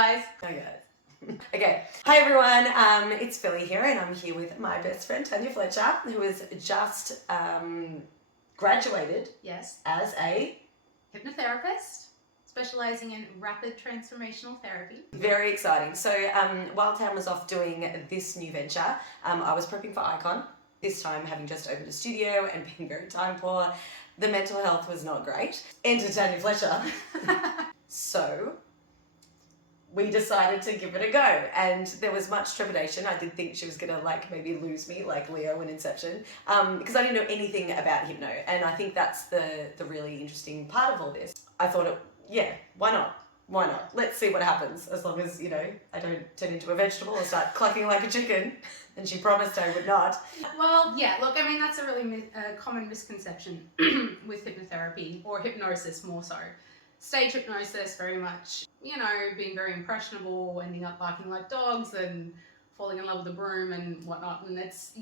guys. Hi guys. Okay. Hi everyone. It's Filly here, and I'm here with my best friend Tania Fletcher, who has just graduated Yes. as a Hypnotherapist, specializing in rapid transformational therapy. very exciting. So while Tam was off doing this new venture, I was prepping for Icon. This time, having just opened a studio and being very time poor, the mental health was not great. Enter Tania Fletcher. So we decided to give it a go, and there was much trepidation. I did think she was gonna maybe lose me like Leo in Inception, because I didn't know anything about hypno, and I think that's the really interesting part of all this. I thought, why not? Why not? Let's see what happens, as long as, I don't turn into a vegetable or start clucking like a chicken, and she promised I would not. Well, yeah, look, I mean, that's a really common misconception with hypnotherapy, or hypnosis more so. Stage hypnosis, very much, being very impressionable, ending up barking like dogs and falling in love with a broom and whatnot. And that's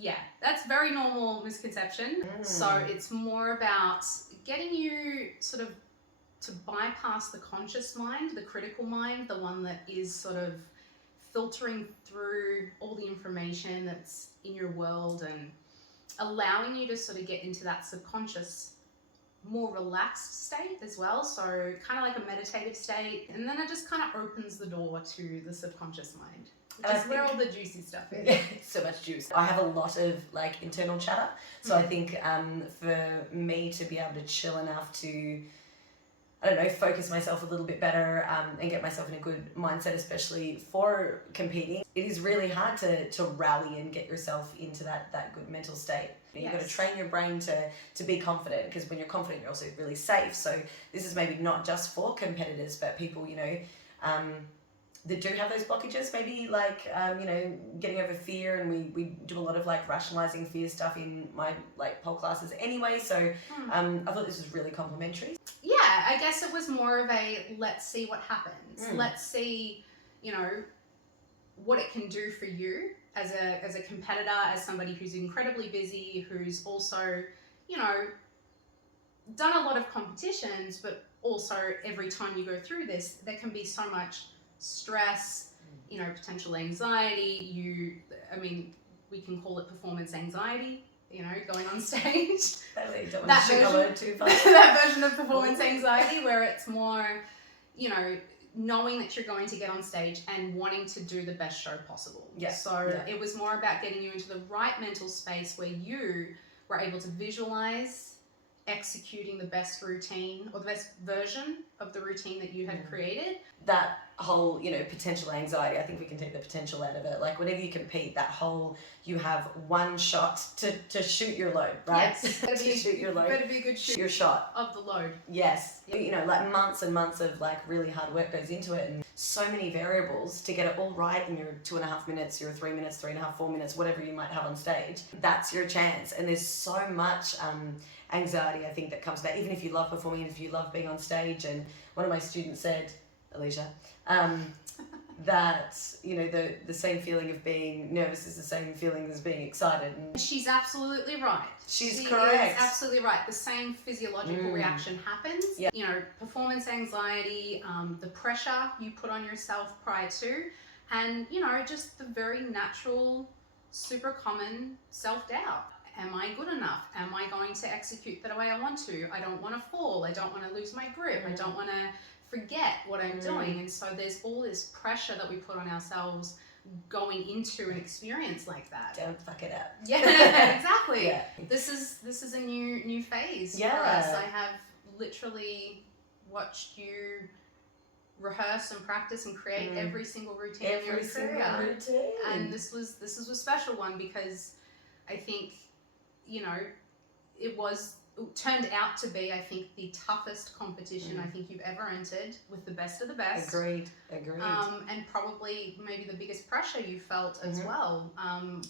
very normal misconception. So it's more about getting you sort of to bypass the conscious mind, the critical mind, the one that is sort of filtering through all the information that's in your world and allowing you to sort of get into that subconscious, more relaxed state as well. So kind of like a meditative state, and then it just kind of opens the door to the subconscious mind, which is where all the juicy stuff is. So much juice. I have a lot of internal chatter, so I think for me to be able to chill enough to, I don't know, focus myself a little bit better and get myself in a good mindset, especially for competing. It is really hard to rally and get yourself into that good mental state. You've got to train your brain to be confident, because when you're confident, you're also really safe. So this is maybe not just for competitors, but people, that do have those blockages, maybe getting over fear. And we do a lot of rationalizing fear stuff in my pole classes anyway. So I thought this was really complimentary. Yeah, I guess it was more of a let's see what happens. Let's see, what it can do for you as a competitor, as somebody who's incredibly busy, who's also, done a lot of competitions, but also every time you go through this, there can be so much stress, potential anxiety. We can call it performance anxiety. Going on stage. That version of performance anxiety, where it's more, knowing that you're going to get on stage and wanting to do the best show possible. It was more about getting you into the right mental space where you were able to visualize executing the best routine, or the best version of the routine that you had created. That whole, potential anxiety, I think we can take the potential out of it. Whenever you compete, that whole, you have one shot to shoot your load, right? Yes. To shoot your load. Better be a good shoot your shot of the load. Yes. Months and months of really hard work goes into it, and so many variables to get it all right in your 2.5 minutes, your 3 minutes, 3.5, 4 minutes, whatever you might have on stage. That's your chance. And there's so much anxiety, I think, that comes back, even if you love performing, if you love being on stage. And one of my students said, Alicia, that the same feeling of being nervous is the same feeling as being excited. And she's absolutely right. She's she correct. Is absolutely right. The same physiological reaction happens. Yeah. Performance anxiety, the pressure you put on yourself prior to, and just the very natural, super common self-doubt. Am I good enough? Am I going to execute the way I want to? I don't want to fall. I don't want to lose my grip. I don't want to forget what I'm doing. And so there's all this pressure that we put on ourselves going into an experience like that. Don't fuck it up. Yeah, exactly. Yeah. This is a new phase for us. I have literally watched you rehearse and practice and create every single routine in your career. And this was a special one, because I think it turned out to be, I think, the toughest competition I think you've ever entered, with the best of the best. Agreed. And probably maybe the biggest pressure you felt as well.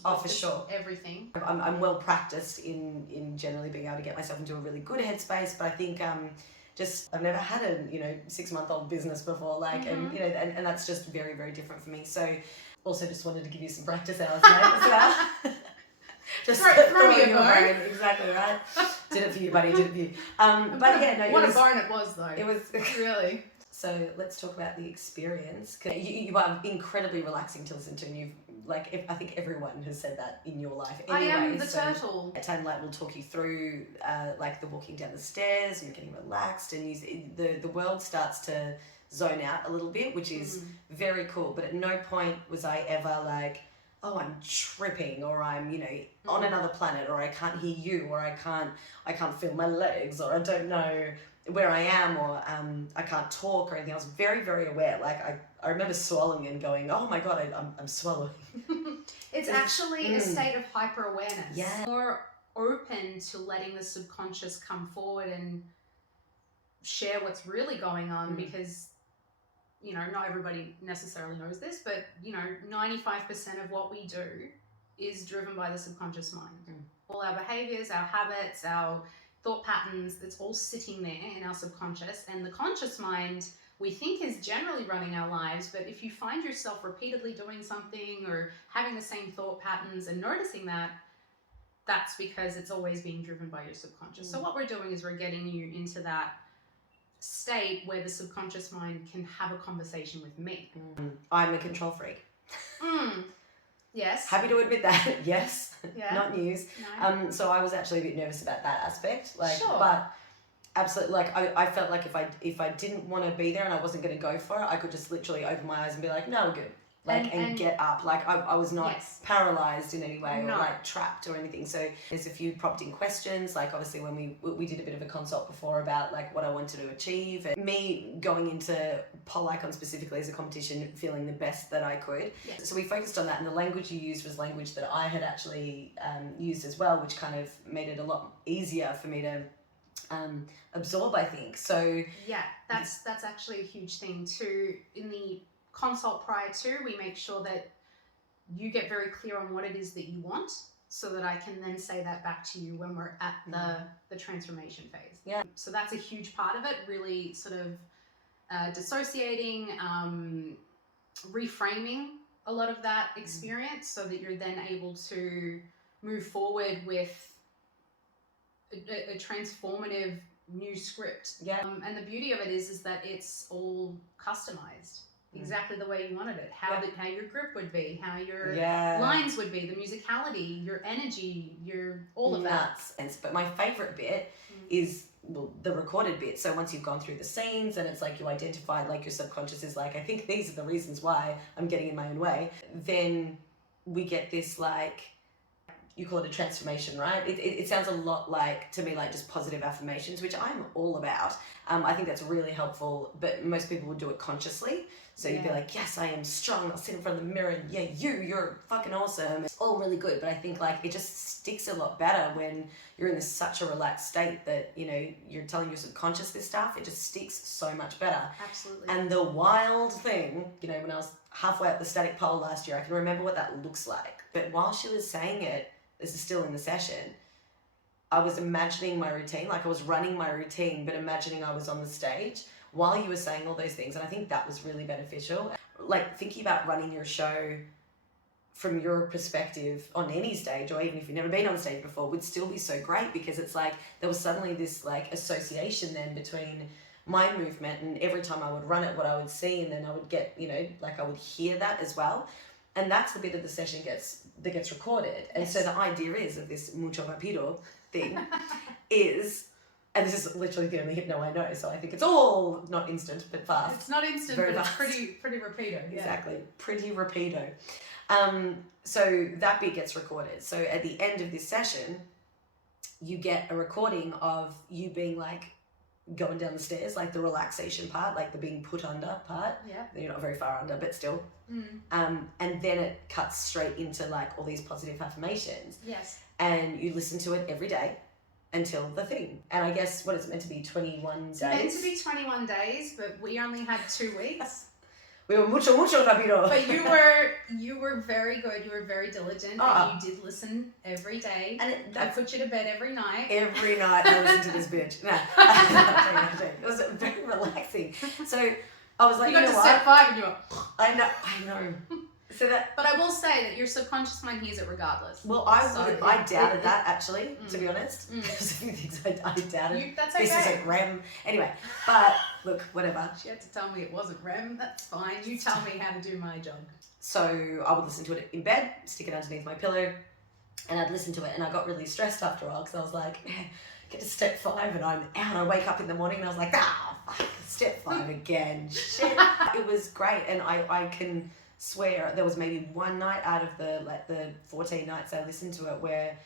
For sure. Everything. I'm well practiced in generally being able to get myself into a really good headspace, but I think I've never had a 6-month-old business before, and that's just very, very different for me. So also just wanted to give you some practice hours, mate, as well. Just throw me a bone. Exactly right. Did it for you, buddy. Did it for you. But yeah, no. What a bone it was, though. It was really. So let's talk about the experience. 'Cause you are incredibly relaxing to listen to, and you've I think everyone has said that in your life. Anyways, I am the turtle. At time, like, we'll talk you through like the walking down the stairs, and you're getting relaxed, and the world starts to zone out a little bit, which is very cool. But at no point was I ever like, oh, I'm tripping, or I'm, on another planet, or I can't hear you, or I can't feel my legs, or I don't know where I am, or I can't talk or anything. I was very, very aware. Like I remember swallowing and going, oh my God, I'm swallowing. It's actually a state of hyper awareness. Yeah. More open to letting the subconscious come forward and share what's really going on, because not everybody necessarily knows this, but 95% of what we do is driven by the subconscious mind. All our behaviors, our habits, our thought patterns, it's all sitting there in our subconscious. And the conscious mind, we think, is generally running our lives, but if you find yourself repeatedly doing something or having the same thought patterns and noticing that, that's because it's always being driven by your subconscious. So what we're doing is we're getting you into that state where the subconscious mind can have a conversation with me. I'm a control freak. Yes. Happy to admit that. Yes. Yeah. Not news. No. So I was actually a bit nervous about that aspect. Sure. But absolutely, I felt like if I didn't want to be there and I wasn't going to go for it, I could just literally open my eyes and be like, no, we're good. And get up. I was not paralyzed in any way, or trapped or anything. So there's a few prompting questions. Obviously when we did a bit of a consult before about what I wanted to achieve, and me going into Pole Icon specifically as a competition, feeling the best that I could. Yes. So we focused on that, and the language you used was language that I had actually used as well, which kind of made it a lot easier for me to absorb, I think. So yeah, that's actually a huge thing too. In the consult prior to, we make sure that you get very clear on what it is that you want, so that I can then say that back to you when we're at the transformation phase. Yeah. So that's a huge part of it, really sort of dissociating, reframing a lot of that experience, so that you're then able to move forward with a transformative new script. Yeah. And the beauty of it is that it's all customized. Exactly the way you wanted it, how your grip would be, how your lines would be, the musicality, your energy, your all of that. But my favorite bit is the recorded bit. So once you've gone through the scenes and it's like you identified, your subconscious is like, I think these are the reasons why I'm getting in my own way, then we get this you call it a transformation, right? It sounds a lot to me like just positive affirmations, which I'm all about. I think that's really helpful, but most people would do it consciously. So you'd be like, yes, I am strong. I'll sit in front of the mirror and you're fucking awesome. It's all really good, but I think it just sticks a lot better when you're in such a relaxed state that, you're telling your subconscious this stuff. It just sticks so much better. Absolutely. And the wild thing, when I was halfway up the static pole last year, I can remember what that looks like. But while she was saying it, this is still in the session, I was imagining my routine, I was running my routine, but imagining I was on the stage while you were saying all those things. And I think that was really beneficial. Thinking about running your show from your perspective on any stage, or even if you've never been on stage before, would still be so great, because it's there was suddenly this association then between my movement, and every time I would run it, what I would see, and then I would get, I would hear that as well. And that's the bit of the session that gets recorded. And so the idea of this mucho rapido thing is, and this is literally the only hypno I know, so I think it's all not instant, but fast. It's not instant, very but fast. It's pretty rapido. Yeah. Exactly, pretty rapido. So that bit gets recorded. So at the end of this session, you get a recording of you being going down the stairs, the relaxation part, the being put under part. Yeah. You're not very far under, but still. And then it cuts straight into all these positive affirmations. Yes. And you listen to it every day until the thing. And I guess, what is it meant to be, 21 days? It's meant to be 21 days, but we only had 2 weeks. We were mucho rápido. But you were very good. You were very diligent. And you did listen every day. And I put you to bed every night. Every night I listened to this bitch. No. It was very relaxing. So I was like, you got to step 5 and you were... I know. So that, But I will say that your subconscious mind hears it regardless. well, So I doubted that actually, to be honest. Mm. There's a few things I doubted. That's okay. This isn't REM. Anyway, but look, whatever. She had to tell me it wasn't REM. That's fine. You tell me how to do my job. So I would listen to it in bed, stick it underneath my pillow, and I'd listen to it, and I got really stressed after a while because I was like, get to step 5 and I'm out. I wake up in the morning and I was like, fuck, step 5 again. Shit. It was great, and I can swear there was maybe one night out of the 14 nights I listened to it where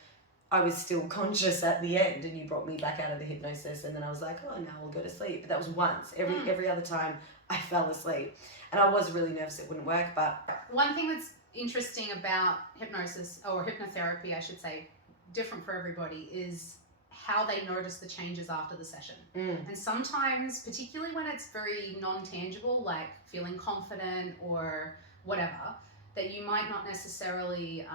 I was still conscious at the end, and you brought me back out of the hypnosis, and then I was like, oh, now I'll go to sleep. But that was once. Every other time I fell asleep, and I was really nervous it wouldn't work. But one thing that's interesting about hypnosis, or hypnotherapy I should say, different for everybody, is how they notice the changes after the session. And sometimes, particularly when it's very non-tangible, like feeling confident or whatever, that you might not necessarily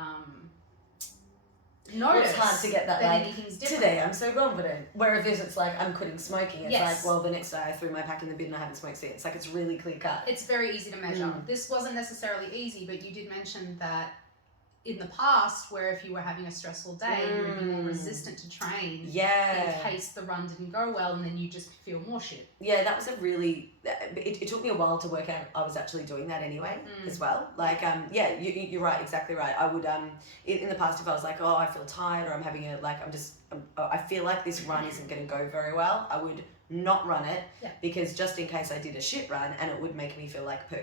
notice. It's hard to get that like, anything's different. Today I'm so confident. Whereas if it's like, I'm quitting smoking, it's Yes. like, well, the next day I threw my pack in the bin and I haven't smoked since. Like, it's really clear cut. It's very easy to measure. This wasn't necessarily easy, but you did mention that in the past, where if you were having a stressful day, you would be more resistant to train. Yeah. In case the run didn't go well, and then you just feel more shit. Yeah, that was a really, it took me a while to work out I was actually doing that anyway as well. Like, yeah, you're right, exactly right. I would, in the past, if I was like, oh, I feel tired, or I'm having I feel like this run isn't going to go very well, I would not run it, because just in case I did a shit run, and it would make me feel like poo.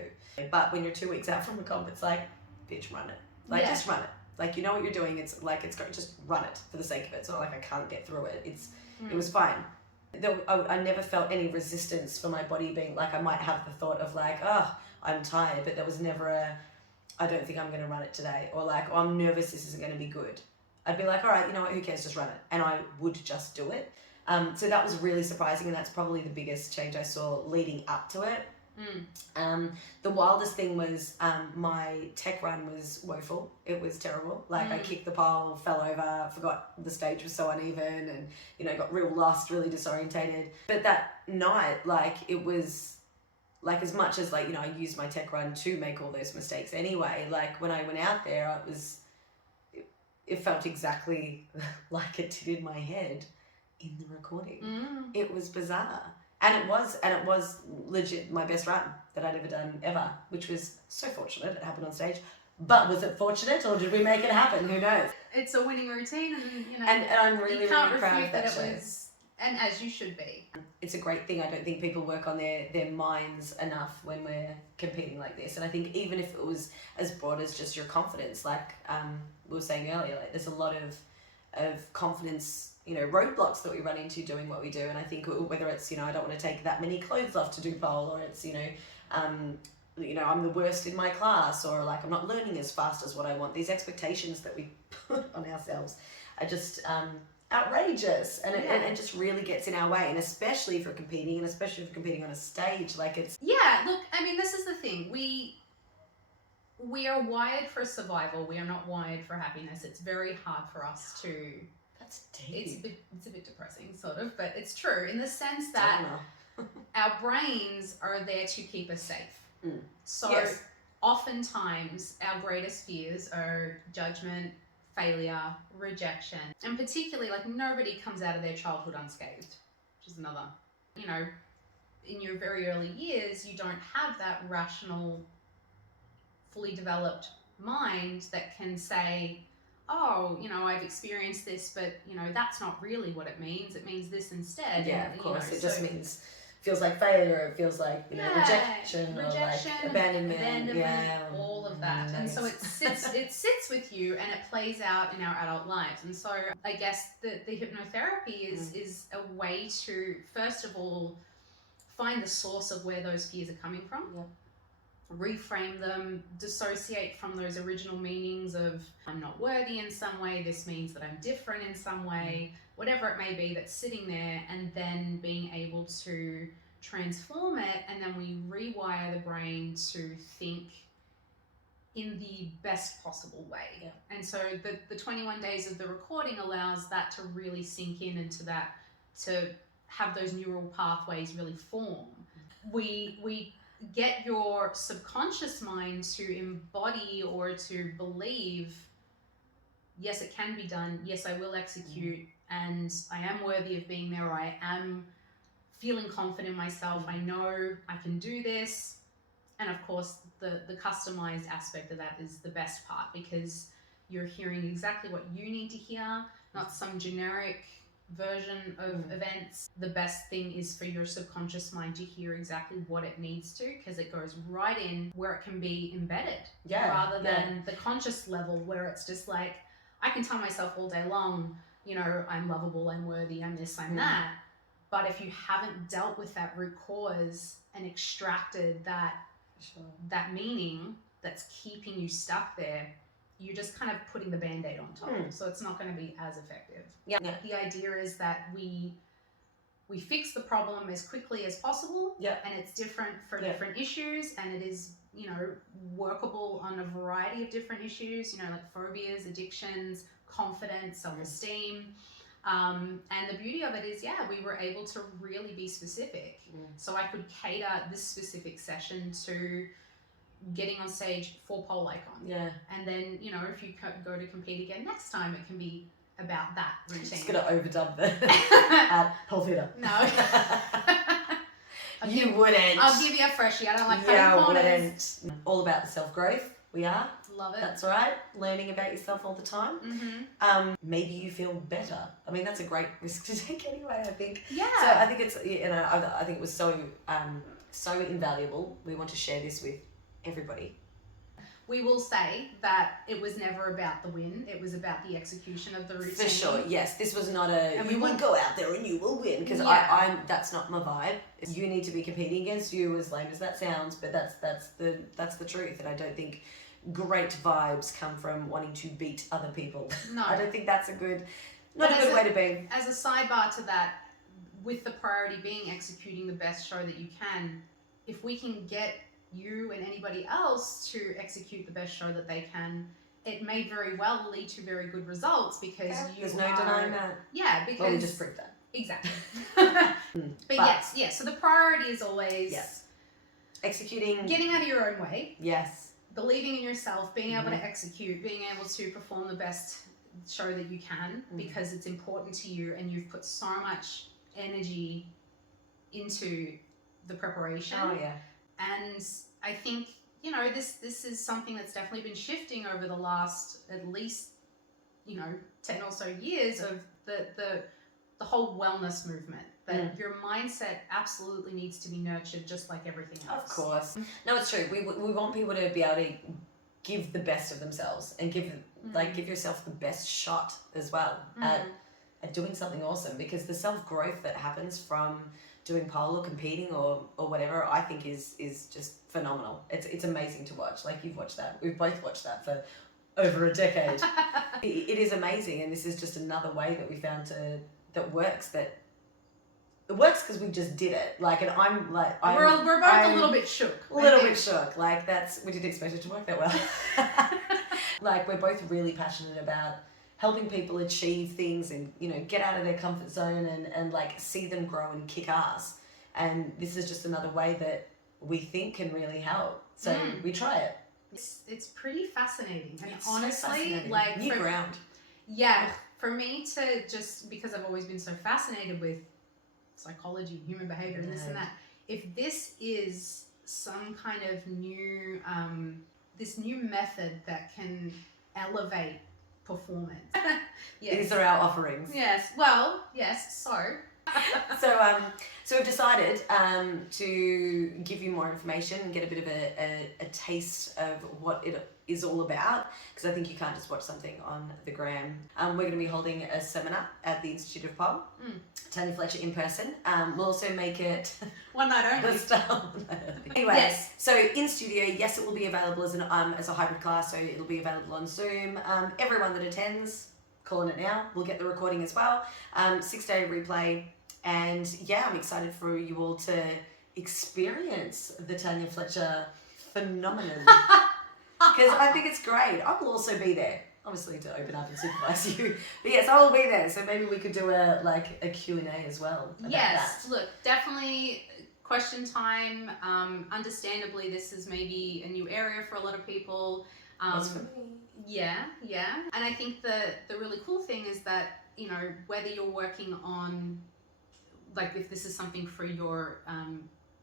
But when you're 2 weeks out from a comp, it's like, bitch, run it. Like, just run it. Like, you know what you're doing. It's like, just run it for the sake of it. It's not like I can't get through it. It was fine. I never felt any resistance for my body being like, I might have the thought of like, oh, I'm tired, but there was never I don't think I'm going to run it today, or like, oh, I'm nervous, this isn't going to be good. I'd be like, all right, you know what, who cares, just run it. And I would just do it. So that was really surprising, and that's probably the biggest change I saw leading up to it. The wildest thing was my tech run was woeful. It was terrible. Like, I kicked the pole, fell over, forgot the stage was so uneven, and, you know, got real lost, really disorientated. But that night, like, it was like, as much as, like, you know, I used my tech run to make all those mistakes anyway, like, when I went out there, it felt exactly like it did in my head in the recording. It was bizarre. And it was legit my best run that I'd ever done ever, which was so fortunate. It happened on stage. But was it fortunate, or did we make it happen? Who knows? It's a winning routine, and, you know, and I'm really, you can't really proud refute of that it show. was, and as you should be. It's a great thing. I don't think people work on their minds enough when we're competing like this. And I think even if it was as broad as just your confidence, like we were saying earlier, like, there's a lot of confidence, you know, roadblocks that we run into doing what we do. And I think whether it's, you know, I don't want to take that many clothes off to do pole, or it's, you know, I'm the worst in my class, or like I'm not learning as fast as what I want. These expectations that we put on ourselves are just outrageous, and it just really gets in our way. And especially if you're competing, and especially if you're competing on a stage, like, it's... Yeah, look, I mean, this is the thing. We are wired for survival. We are not wired for happiness. It's very hard for us to... That's deep. It's a bit depressing, sort of, but it's true in the sense that our brains are there to keep us safe. So oftentimes our greatest fears are judgment, failure, rejection, and particularly, like, nobody comes out of their childhood unscathed, which is another, you know, in your very early years, you don't have that rational, fully developed mind that can say, oh, you know, I've experienced this, but, you know, that's not really what it means. It means this instead. Yeah, and, of course. You know, it just feels like failure. It feels like, you know, rejection, or like abandonment. Yeah, all of that. Nice. And so it sits with you, and it plays out in our adult lives. And so I guess the hypnotherapy is a way to, first of all, find the source of where those fears are coming from. Reframe them, dissociate from those original meanings of, I'm not worthy in some way, this means that I'm different in some way, whatever it may be that's sitting there, and then being able to transform it, and then we rewire the brain to think in the best possible way. And so the 21 days of the recording allows that to really sink in, into that, to have those neural pathways really form. We get your subconscious mind to embody or to believe, yes, it can be done. Yes, I will execute, and I am worthy of being there. Or I am feeling confident in myself. I know I can do this. And of course, the customized aspect of that is the best part, because you're hearing exactly what you need to hear, not some generic version of events. The best thing is for your subconscious mind to hear exactly what it needs to, because it goes right in where it can be embedded, rather than the conscious level where it's just like, I can tell myself all day long, you know, I'm lovable, I'm worthy, I'm this, I'm that. But if you haven't dealt with that root cause and extracted that that meaning that's keeping you stuck there, you're just kind of putting the band-aid on top. So it's not going to be as effective. The idea is that we fix the problem as quickly as possible, and it's different for different issues, and it is, you know, workable on a variety of different issues, you know, like phobias, addictions, confidence, self-esteem. And the beauty of it is, we were able to really be specific. So I could cater this specific session to getting on stage for pole icon. And then, you know, if you go to compete again next time, it can be about that routine. Just going to overdub the pole theatre. No. You wouldn't. I'll give you a freshie. I don't like cutting corners. Wouldn't. All about the self-growth. We are. Love it. That's right. Learning about yourself all the time. Maybe you feel better. I mean, that's a great risk to take anyway, I think. Yeah. So I think it's, you know, I think it was so invaluable. We want to share this with everybody. We will say that it was never about the win. It was about the execution of the routine. For sure, yes. This was not a, you will go out there and you will win. Because that's not my vibe. You need to be competing against you, as lame as that sounds, but that's the truth. And I don't think great vibes come from wanting to beat other people. No. I don't think that's a good way to be. As a sidebar to that, with the priority being executing the best show that you can, if we can get you and anybody else to execute the best show that they can, it may very well lead to very good results, because there's no denying that. Yeah, because we just proved that. Exactly. But yes, so the priority is always executing, getting out of your own way. Yes. Believing in yourself, being able to execute, being able to perform the best show that you can, because it's important to you and you've put so much energy into the preparation. Oh yeah. And I think, you know, this is something that's definitely been shifting over the last at least, you know, 10 or so years of the whole wellness movement. That your mindset absolutely needs to be nurtured just like everything else. Of course. No, it's true. We want people to be able to give the best of themselves and give yourself the best shot as well at doing something awesome, because the self-growth that happens from doing pole or competing or whatever, I think is just phenomenal. It's amazing to watch. Like, you've watched that. We've both watched that for over a decade. It is amazing, and this is just another way that we found that works. That it works because we just did it. Like, and we're both a little bit shook. Bit shook. Like, we didn't expect it to work that well. Like, we're both really passionate about helping people achieve things and, you know, get out of their comfort zone and like see them grow and kick ass. And this is just another way that we think can really help. So we try it. It's pretty fascinating. And it's honestly, so fascinating. like, new ground. Yeah, for me to just, because I've always been so fascinated with psychology, human behavior, and this and that, if this is some kind of new, this new method that can elevate performance. Yes. These are our offerings. Yes. Well, yes. So we've decided to give you more information and get a bit of a taste of what it is all about, because I think you can't just watch something on the gram. We're going to be holding a seminar at the Institute of Pole, Tania Fletcher in person. We'll also make it one night only. Anyway, yes. So in studio, yes, it will be available as a hybrid class, so it'll be available on Zoom. Everyone that attends, calling it now, will get the recording as well. 6-day replay. And yeah, I'm excited for you all to experience the Tania Fletcher phenomenon. Because I think it's great. I will also be there, obviously, to open up and supervise you. But yes, I will be there. So maybe we could do a Q&A as well about that. Look, definitely question time. Understandably, this is maybe a new area for a lot of people. That's for me. Yeah. And I think the really cool thing is that, you know, whether you're working on, like if this is something for your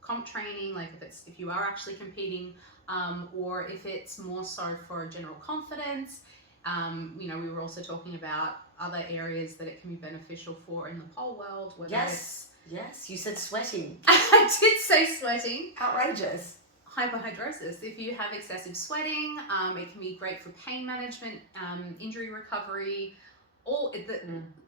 comp training, like if you are actually competing, or if it's more so for general confidence, you know, we were also talking about other areas that it can be beneficial for in the pole world. Whether Yes, you said sweating. I did say sweating. Outrageous. Hyperhidrosis. If you have excessive sweating, it can be great for pain management, injury recovery.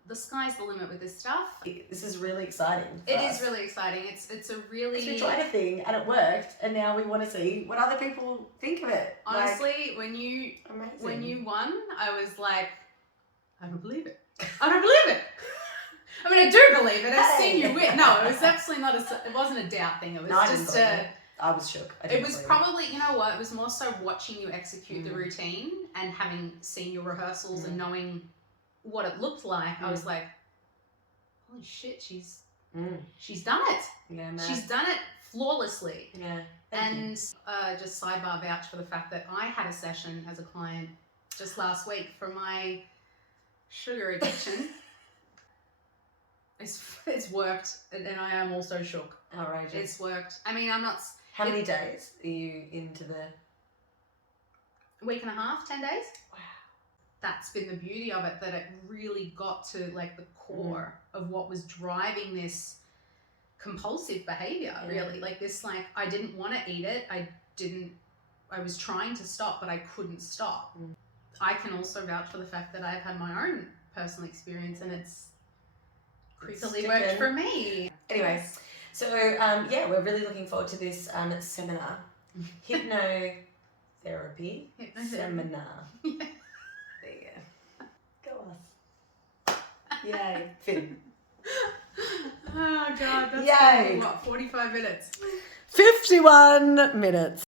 The sky's the limit with this stuff. This is really exciting. It is really exciting. It's a really. Because we tried a thing and it worked, and now we want to see what other people think of it. Honestly, when you won, I was like, I don't believe it. I don't believe it. I mean, I do believe it. I've seen you win. No, it was absolutely not it wasn't a doubt thing. It was just I was shook. It was probably, you know what, it was more so watching you execute the routine and having seen your rehearsals and knowing what it looked like. I was like, holy shit, she's done it. Yeah, man. She's done it flawlessly. Yeah. And just sidebar vouch for the fact that I had a session as a client just last week for my sugar addiction. It's worked, and I am also shook. Outrageous. It's worked. I mean, I'm not. How many days are you into the week and a half, 10 days? Wow. That's been the beauty of it, that it really got to like the core of what was driving this compulsive behavior, really. Like this, like I didn't want to eat it. I was trying to stop, but I couldn't stop. I can also vouch for the fact that I've had my own personal experience, and it's creepily worked for me. Anyway, so we're really looking forward to this seminar. Hypnotherapy seminar. Yeah. There you go. Go us. Yay. Finn. Oh God, that's Yay. what, 45 minutes? 51 minutes.